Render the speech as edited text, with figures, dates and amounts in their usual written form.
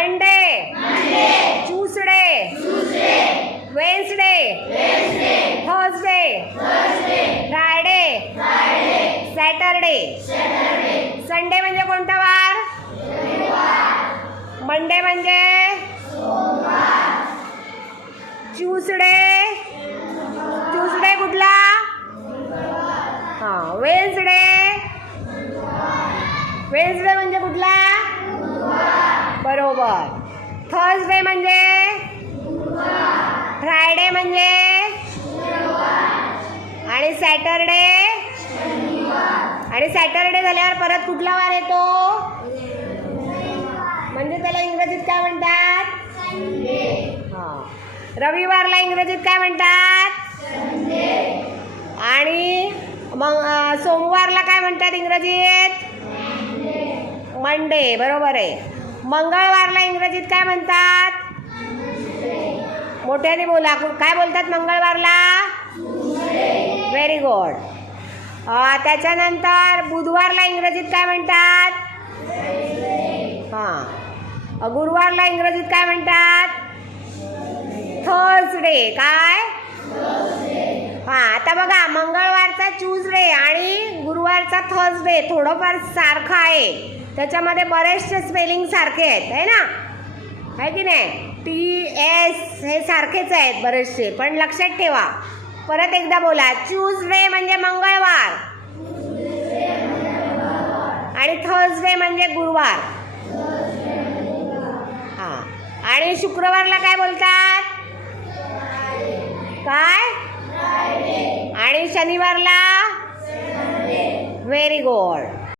Monday, Tuesday, Wednesday, Thursday, Friday, Saturday. Sunday म्हणजे कोणता वार? मंडे म्हणजे ट्यूसडे कुठला? हां, वेन्सडे म्हणजे कुठला? बरोबर. थर्सडे म्हणजे? फ्रायडे म्हणजे? आणि सॅटरडे झाल्यावर परत कुठला वार येतो? म्हणजे त्याला इंग्रजीत काय म्हणतात? हां. रविवारला इंग्रजीत काय म्हणतात? आणि मग सोमवारला काय म्हणतात इंग्रजीत? मंडे. बरोबर आहे. मंगळवारला इंग्रजीत काय म्हणतात? मोठ्याने बोला. काय बोलतात मंगळवारला? Very good. त्याच्यानंतर बुधवारला इंग्रजीत काय म्हणतात? हां. गुरुवारला इंग्रजीत काय म्हणतात? थर्सडे. काय? हां. आता बघा, मंगळवारचा ट्यूसडे आणि गुरुवारचा थर्सडे थोडंफार सारखं आहे. त्याच्यामध्ये बरेचसे स्पेलिंग सारखे आहेत, आहे ना? आहे की नाही? TS हे सारखेच आहेत बरेचसे, पण लक्षात ठेवा. परत एकदा बोला. ट्यूसडे म्हणजे मंगळवार आणि थर्सडे म्हणजे गुरुवार. हां. आणि शुक्रवारला काय बोलतात? काय? आणि शनिवारला? Very good.